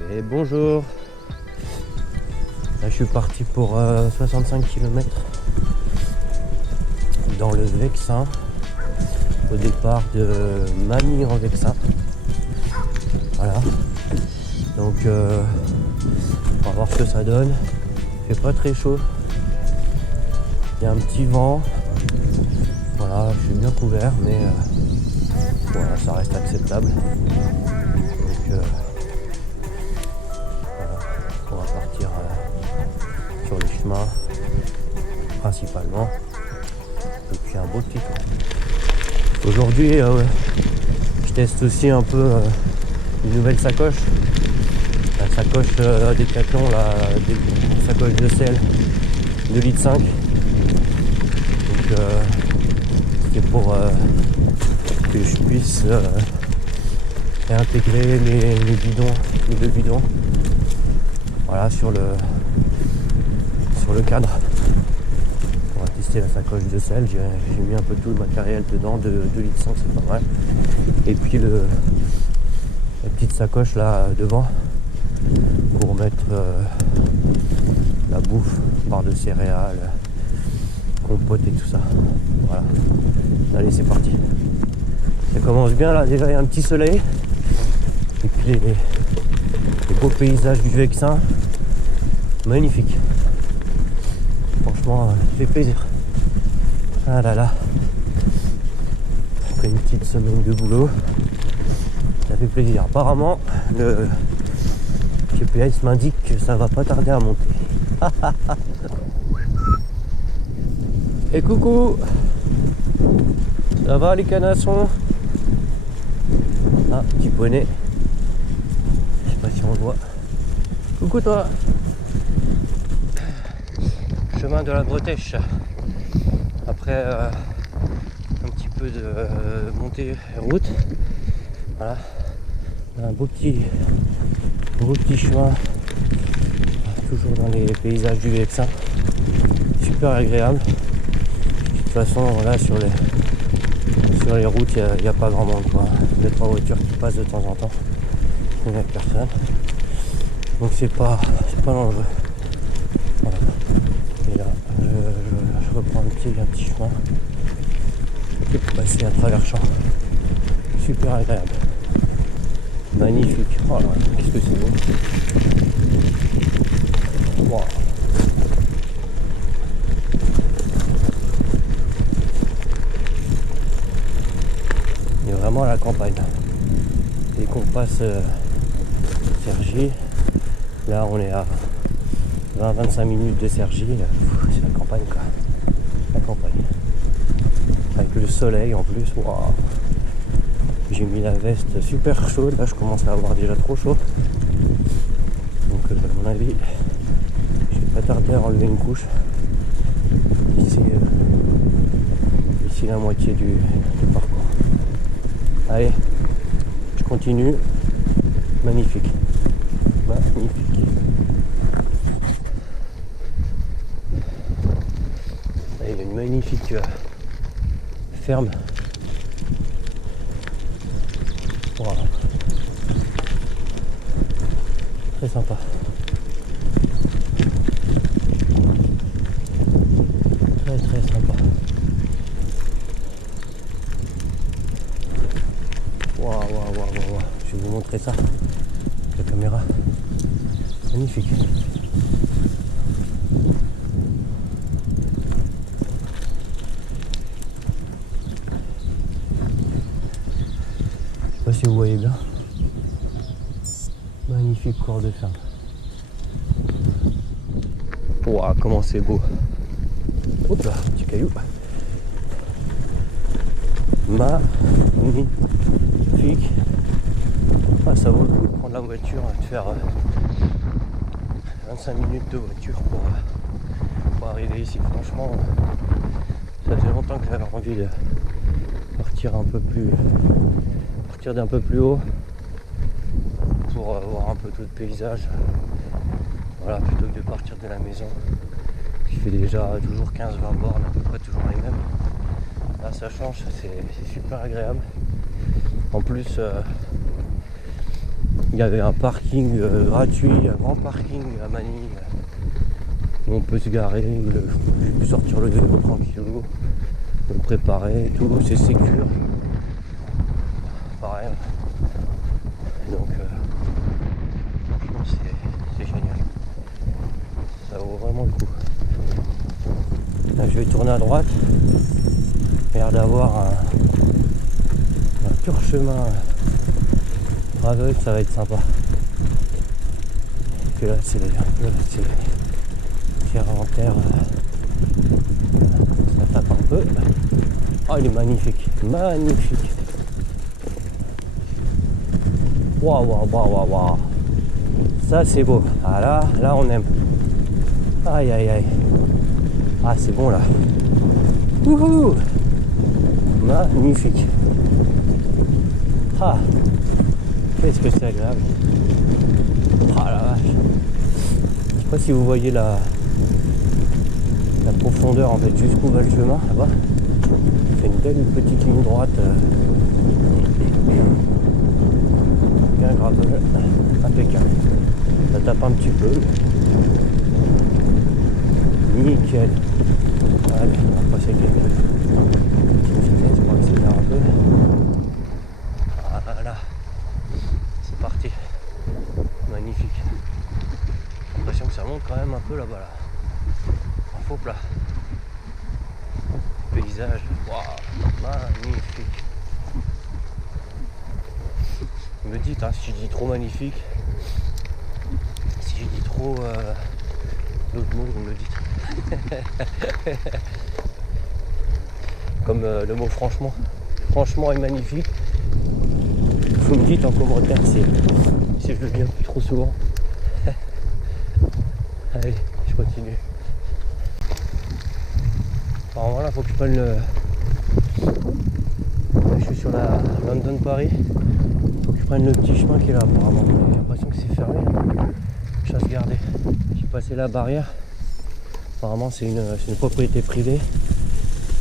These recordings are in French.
Et bonjour. Là, je suis parti pour 65 km dans le Vexin, au départ de Magny en Vexin. Voilà. Donc on va voir ce que ça donne. Il fait pas très chaud. Il y a un petit vent. Voilà, je suis bien couvert, mais voilà, ça reste acceptable. Donc voilà, on va partir sur les chemins principalement. Et puis un beau petit tour. Aujourd'hui, je teste aussi un peu une nouvelle sacoche. La sacoche Decathlon, la sacoche de sel 2,5 litres. Donc c'est pour que je puisse réintégrer mes deux bidons. Voilà, sur le cadre. On va tester la sacoche de sel. J'ai mis un peu tout le matériel dedans, de 2,5 litres, c'est pas mal. Et puis la petite sacoche là devant pour mettre la bouffe, barre de céréales, compote et tout ça. Voilà. Allez, c'est parti. Ça commence bien là, déjà il y a un petit soleil. Et puis les beaux paysages du Vexin. Magnifique. Franchement, ça fait plaisir. Ah là là. Après une petite semaine de boulot, ça fait plaisir. Apparemment, le GPS m'indique que ça va pas tarder à monter. Et coucou. Ça va les canassons? Ah, petit poney. Je sais pas si on le voit. Coucou toi. Chemin de la Bretèche. Après un petit peu de montée route. Voilà. Un beau petit chemin. Toujours dans les paysages du Vexin. Super agréable. De toute façon, là sur les routes, il n'y a pas grand monde, quoi. 2-3 voitures qui passent de temps en temps. Il n'y a personne. Donc c'est pas dangereux. Voilà. Et là, je reprends un petit chemin qui est passer à travers champs. Super agréable. Magnifique. Oh là, qu'est-ce que c'est beau. Wow. Il y a vraiment la campagne. Dès qu'on passe Cergy, là on est à 20-25 minutes de Cergy, c'est la campagne quoi. La campagne. Avec le soleil en plus, waouh. J'ai mis la veste super chaude, là je commence à avoir déjà trop chaud. Donc à mon avis, je vais pas tarder à enlever une couche. Ici la moitié du parcours. Allez, je continue. Magnifique. Magnifique. Là, il y a une magnifique ferme. Voilà. Très sympa. Très très sympa. Waouh. Je vais vous montrer ça. La caméra. Magnifique. Je sais pas si vous voyez bien. Magnifique cours de ferme. Waouh, comment c'est beau. Hop là, petit caillou. Magnifique. Ah, ça vaut le coup de prendre la voiture, de faire 25 minutes de voiture pour arriver ici. Franchement, ça faisait longtemps que j'avais envie de partir d'un peu plus haut pour voir un peu tout le paysage. Voilà, plutôt que de partir de la maison qui fait déjà toujours 15-20 bornes, à peu près toujours les mêmes. Là ça change, c'est super agréable. En plus Il y avait un parking gratuit, un grand parking à Manille où on peut se garer, j'ai pu sortir le vélo tranquillou, me préparer, tout, c'est sécure. Pareil. Donc franchement c'est génial. Ça vaut vraiment le coup. Là, je vais tourner à droite. Il y a l'air d'avoir un pur chemin gravel, ça va être sympa. Que là c'est terre en terre. Ça tape un peu. Oh, il est magnifique, magnifique. Waouh, waouh, waouh, waouh. Ça c'est beau. Ah là on aime. Aïe aïe aïe. Ah c'est bon là. Wouhou. Magnifique. Ah, qu'est-ce que c'est agréable. Ah la vache. Je sais pas si vous voyez la profondeur en fait jusqu'où va le chemin là-bas. C'est une belle petite ligne droite. Bien grave, impeccable. Ça tape un petit peu. Nickel. Allez, on va passer quelques petites vitesses pour accélérer un peu. Voilà. C'est parti. Magnifique. J'ai l'impression que ça monte quand même un peu là-bas là. En faux plat. Paysage. Waouh, magnifique. Vous me dites hein, si je dis trop magnifique, si je dis trop d'autres mots, vous me le dites. Comme le mot franchement. Franchement est magnifique. Vous me dites en commentaire si je le dis un peu trop souvent. Allez, je continue. Alors voilà, faut que je prenne le. Là, je suis sur la London Paris. Faut que je prenne le petit chemin qui est là apparemment. J'ai l'impression que c'est fermé. Chasse gardée. J'ai passé la barrière. Apparemment c'est une propriété privée.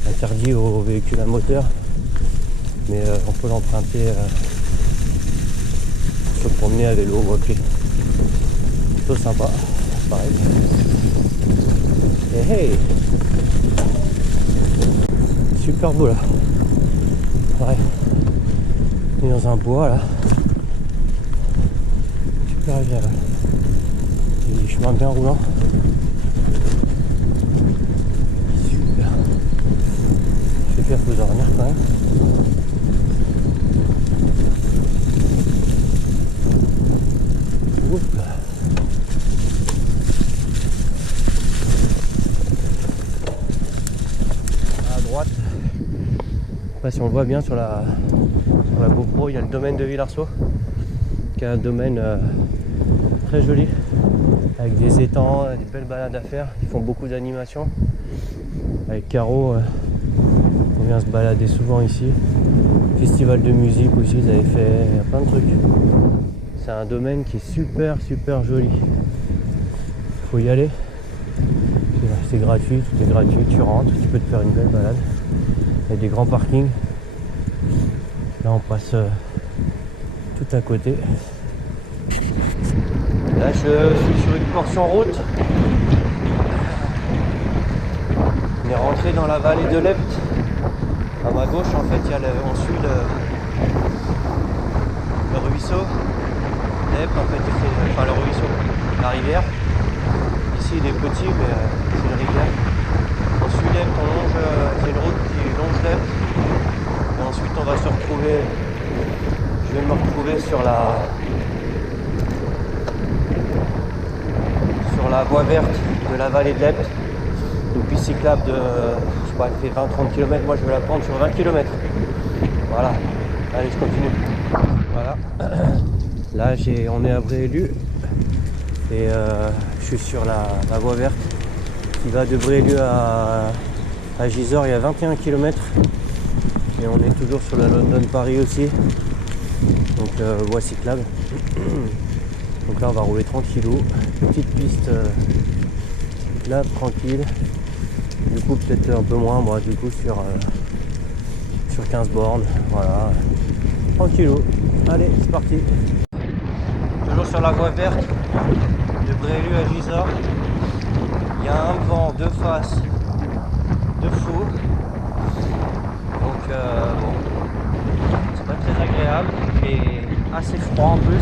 Interdit aux véhicules à moteur. Mais on peut l'emprunter pour se promener à vélo ou à pied. Plutôt sympa. Pareil. Et hey, super beau là. Ouais. On est dans un bois là. Super agréable. Il y a des chemins bien roulants. Super. Je fais gaffe aux ornières quand même. Oups. À droite, je sais pas si on le voit bien sur la GoPro, il y a le domaine de Villarceau, qui est un domaine très joli, avec des étangs, des belles balades à faire. Ils font beaucoup d'animations. Avec Caro, on vient se balader souvent ici. Festival de musique aussi, ils avaient fait, il y a plein de trucs. C'est un domaine qui est super joli. Faut y aller. C'est gratuit, tout est gratuit, tu rentres, tu peux te faire une belle balade. Il y a des grands parkings. Là on passe tout à côté. Là je suis sur une portion route. On est rentré dans la vallée de l'Epte. À ma gauche en fait on suit le ruisseau. L'Epte en fait enfin le ruisseau, la rivière. Ici il est petit mais c'est une rivière. On suit l'Epte, on longe, c'est une route qui longe l'Epte. Et ensuite on va se retrouver, je vais me retrouver sur la voie verte de la vallée de l'Epte. Une piste cyclable de, je sais pas, elle fait 20-30 km, moi je vais la prendre sur 20 km. Voilà, allez je continue. Voilà, là on est à Bréélu et je suis sur la voie verte qui va de Bréélu à Gisors, il y a 21 km. Et on est toujours sur la London Paris aussi. Donc voie cyclable. Donc là on va rouler tranquillou. Petite piste là tranquille. Du coup peut-être un peu moins, moi du coup sur 15 bornes. Voilà. Tranquillou. Allez, c'est parti. Toujours sur la voie verte de Brélu à Gisors. Il y a un vent de face de fou. Donc bon, c'est pas très agréable et assez froid en plus.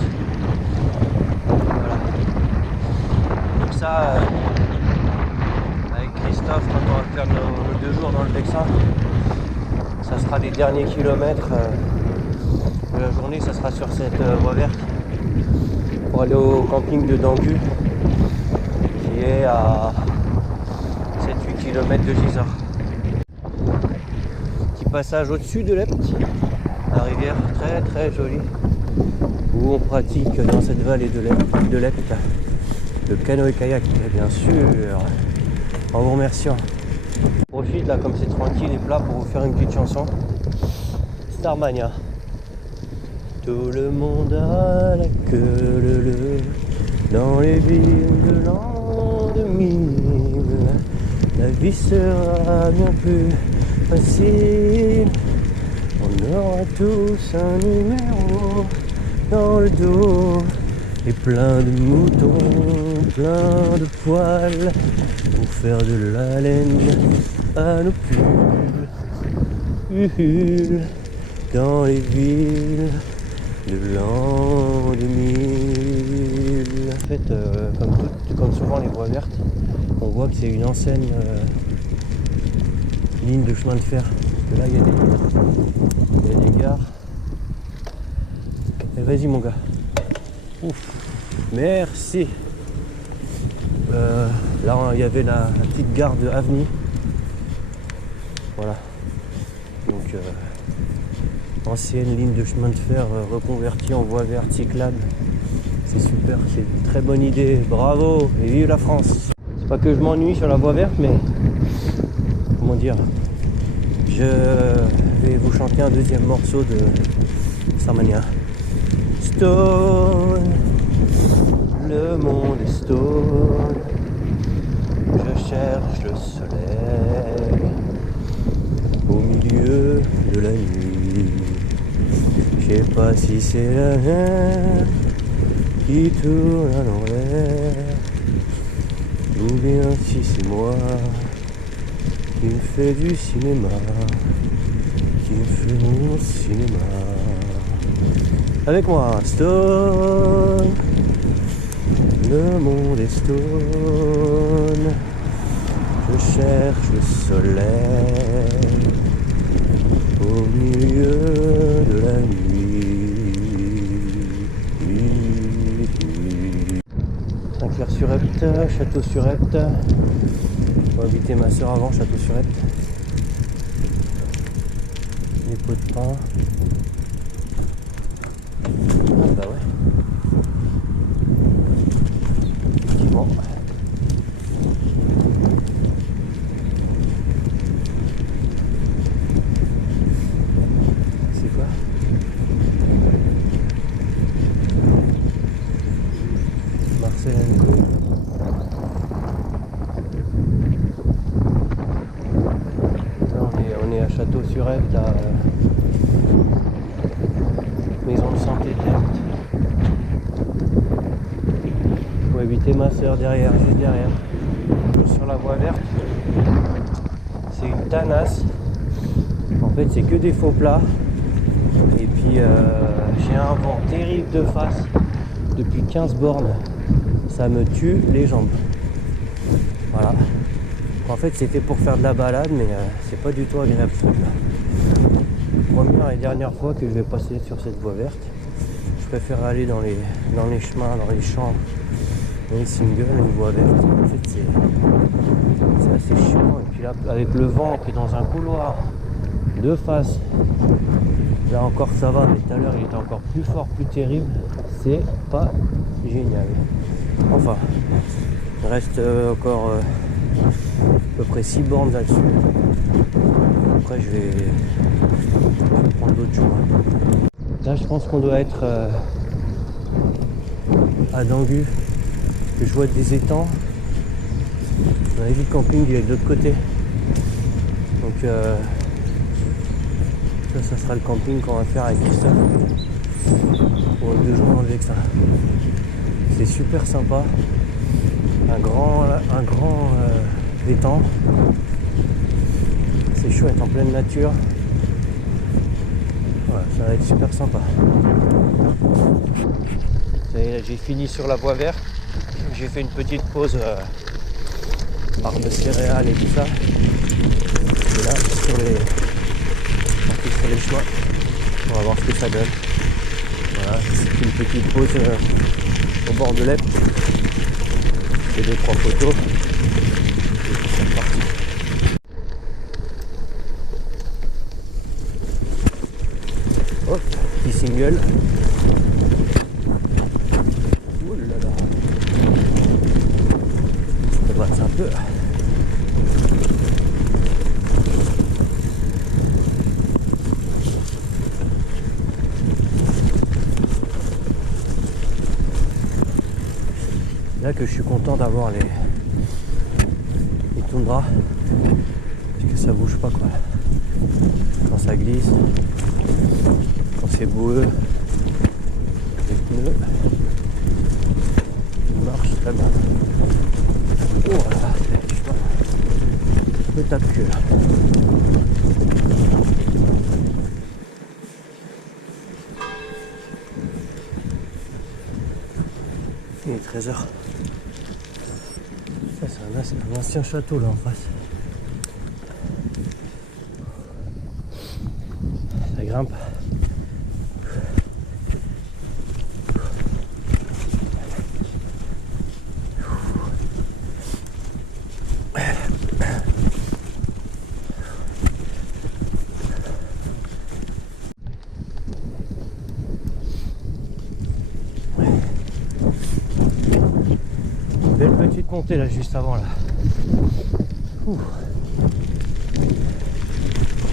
Voilà. Donc ça, avec Christophe, quand on va faire nos 2 jours dans le Vexin, ça sera les derniers kilomètres de la journée, ça sera sur cette voie verte pour aller au camping de Dangu qui est à 7-8 km de Gisors. Petit passage au-dessus de l'Epte, la rivière très très jolie où on pratique dans cette vallée de l'Epte le canoë-kayak bien sûr, en vous remerciant. Je profite là comme c'est tranquille et plat pour vous faire une petite chanson. Starmania. Tout le monde a la queue leu dans les villes de l'an 2000. La vie sera bien plus facile. On aura tous un numéro dans le dos et plein de moutons, plein de poils pour faire de la laine à nos pulls. Dans les villes de l'an 2000. En fait, comme souvent les voies vertes, on voit que c'est une ancienne ligne de chemin de fer. Parce que là, il y a des gares. Et vas-y mon gars. Ouf, merci. Là, il y avait la petite gare de Aveny. Voilà. Donc, ancienne ligne de chemin de fer reconvertie en voie verte cyclable. C'est super, c'est une très bonne idée. Bravo et vive la France. C'est pas que je m'ennuie sur la voie verte, mais comment dire, je vais vous chanter un deuxième morceau de Starmania. Stone, le monde est stone. Je cherche le soleil au milieu de la nuit. Je sais pas si c'est la mer qui tourne à l'envers ou bien si c'est moi qui me fais du cinéma, qui me fait mon cinéma. Avec moi, Stone, le monde est stone. Je cherche le soleil au milieu de la nuit. Saint-Clair-sur-Epte, Château-sur-Epte. J'ai invité ma soeur avant, Château-sur-Epte. Les pots de pain. Ah bah ouais. Effectivement. C'est quoi? Marcel Co. On est à Château-sur-Epte, à maison de santé d'Epte. Faut éviter ma soeur derrière, juste derrière. Sur la voie verte, c'est une tanasse. En fait, c'est que des faux plats. Et puis, j'ai un vent terrible de face depuis 15 bornes. Ça me tue les jambes. Voilà. En fait, c'était pour faire de la balade, mais c'est pas du tout agréable ce truc-là. Première et dernière fois que je vais passer sur cette voie verte. Je préfère aller dans les chemins, dans les champs, dans les singles, une voie verte. En fait, c'est assez chiant. Et puis là, avec le vent qui est dans un couloir de face, là encore ça va, mais tout à l'heure il était encore plus fort, plus terrible. C'est pas génial. Enfin, il reste encore à peu près 6 bornes là-dessus. Après, je vais prendre d'autres chemins. Là, je pense qu'on doit être à Dangu. Que je vois des étangs. On a vu le camping, il est de l'autre côté. Donc, ça sera le camping qu'on va faire avec Christophe pour 2 jours dans le Vexin. super sympa. Un grand étang. C'est chouette en pleine nature. Voilà, ça va être super sympa. J'ai fini sur la voie verte. J'ai fait une petite pause barre de céréales et tout ça. Et là, sur les chemins, on va voir ce que ça donne. Voilà, c'est une petite pause au bord de l'Epte. J'ai 2-3 photos. Et puis c'est parti. Hop, petit single. Ouh là là. Ça brasse un peu. Là que je suis content d'avoir les toundras, parce que ça bouge pas quoi. Quand ça glisse, quand c'est boueux, les pneus marchent très bien. Oh là, putain, un peu tape-queue là. Il est 13h. Ça c'est un ancien château là en face. Ça grimpe. Belle petite montée là juste avant là. Ouh.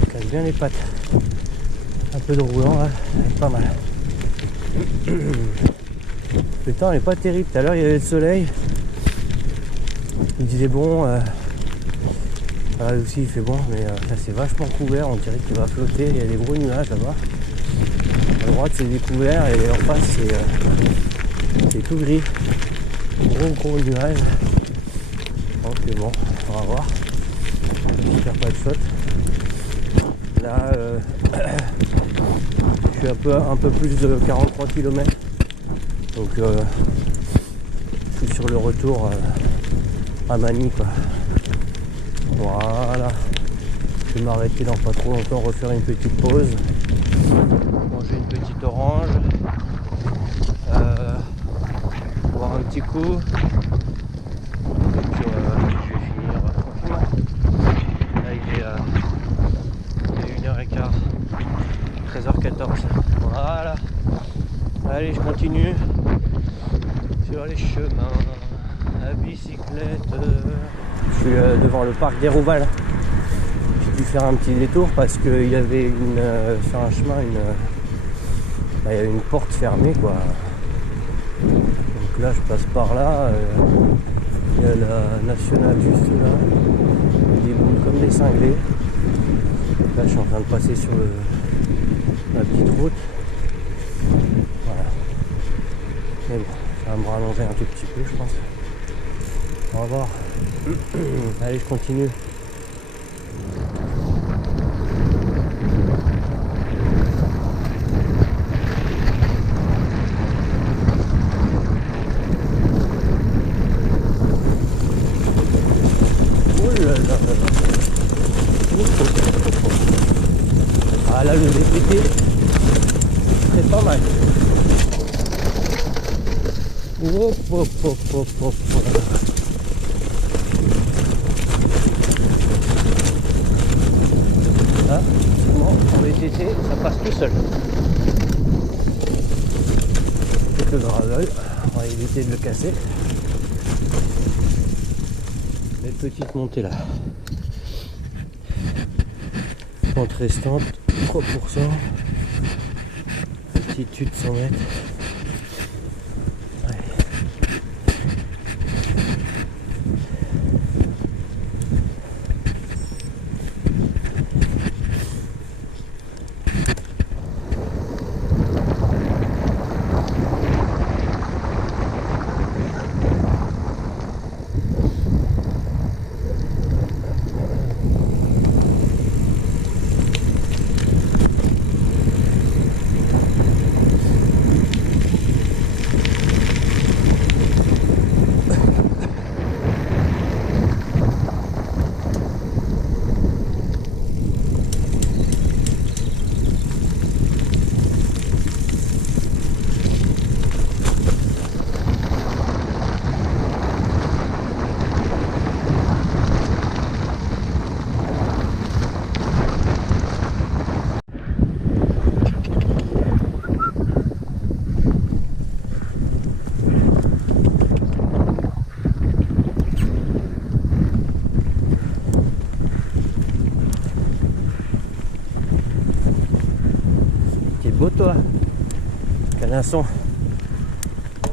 Ça casse bien les pattes. Un peu de roulant là, c'est pas mal. Le temps n'est pas terrible. Tout à l'heure il y avait le soleil. Il disait bon. Là aussi il fait bon, mais là c'est vachement couvert. On dirait qu'il va flotter. Il y a des gros nuages là-bas. À droite c'est découvert et en face c'est tout gris. Gros nuage. Donc bon, on va voir. J'espère pas de faute. Là je suis un peu plus de 43 km. Donc je suis sur le retour à Manille quoi. Voilà. Je vais m'arrêter dans pas trop longtemps, refaire une petite pause. Manger une petite orange. Boire un petit coup. Et puis je vais finir tranquillement. Là il est 1h15. 13h14. Voilà. Allez, je continue sur les chemins à bicyclette. Je suis devant le parc des Rouvales. J'ai dû faire un petit détour parce qu'il y avait sur un chemin il y avait une porte fermée quoi. Donc là je passe par là. Il y a la nationale juste là. Des boules comme des cinglés. Là je suis en train de passer sur la petite route. Voilà. Mais bon, ça va me rallonger un tout petit peu je pense. On va voir. Allez, je continue. Oh là là. Ah là, le DPT, c'est pas mal. Hop, hop, hop, hop, hop. Là, effectivement, en VTT, ça passe tout seul. Avec le gravel, on va éviter de le casser. Belle petite montée là. Pente restante, 3%. Altitude 100 mètres. canasson.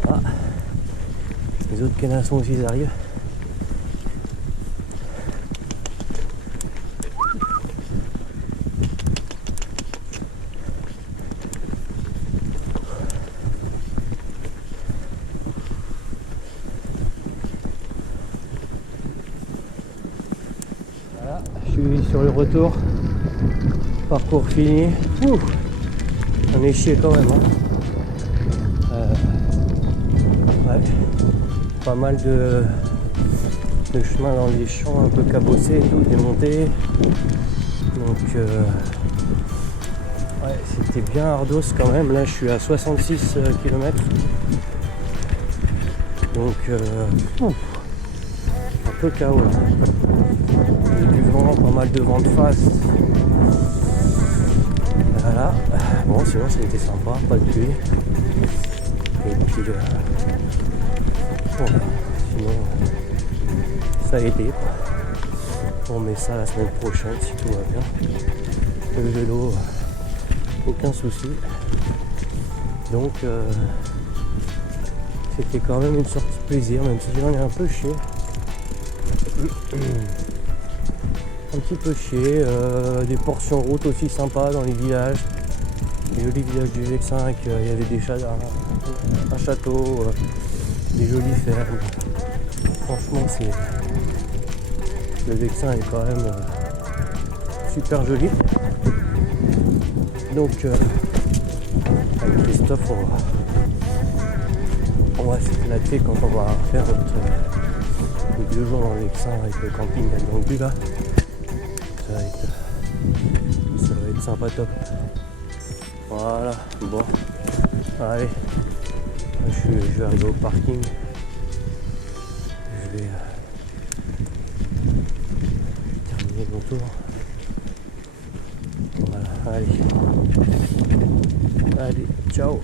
Ah. Les autres canassons aussi ils arrivent. Voilà, je suis sur le retour. Parcours fini. Ouh, on est chié quand même. Hein. Ouais. Pas mal de chemin dans les champs un peu cabossés, tout démonté. Donc ouais, c'était bien ardos quand même. Là je suis à 66 km. Donc un peu chaos là. Il y a du vent, pas mal de vent de face. Voilà. Bon sinon ça a été sympa, pas de pluie. Et puis bon, sinon ça a été. On met ça la semaine prochaine si tout va bien. Le vélo, aucun souci. Donc c'était quand même une sortie de plaisir, même si j'en ai un peu chié. Un petit peu chié, des portions route aussi sympas dans les villages. Les jolis villages du Vexin, il y avait des un château, des jolies fermes. Franchement c'est. Le Vexin est quand même super joli. Donc avec Christophe on va s'éclater quand on va faire les 2 jours dans le Vexin avec le camping à Longue là. Ça va être sympa top. Voilà, bon. Allez. Je vais arriver au parking. Je vais terminer mon tour. Voilà, allez. Allez, ciao.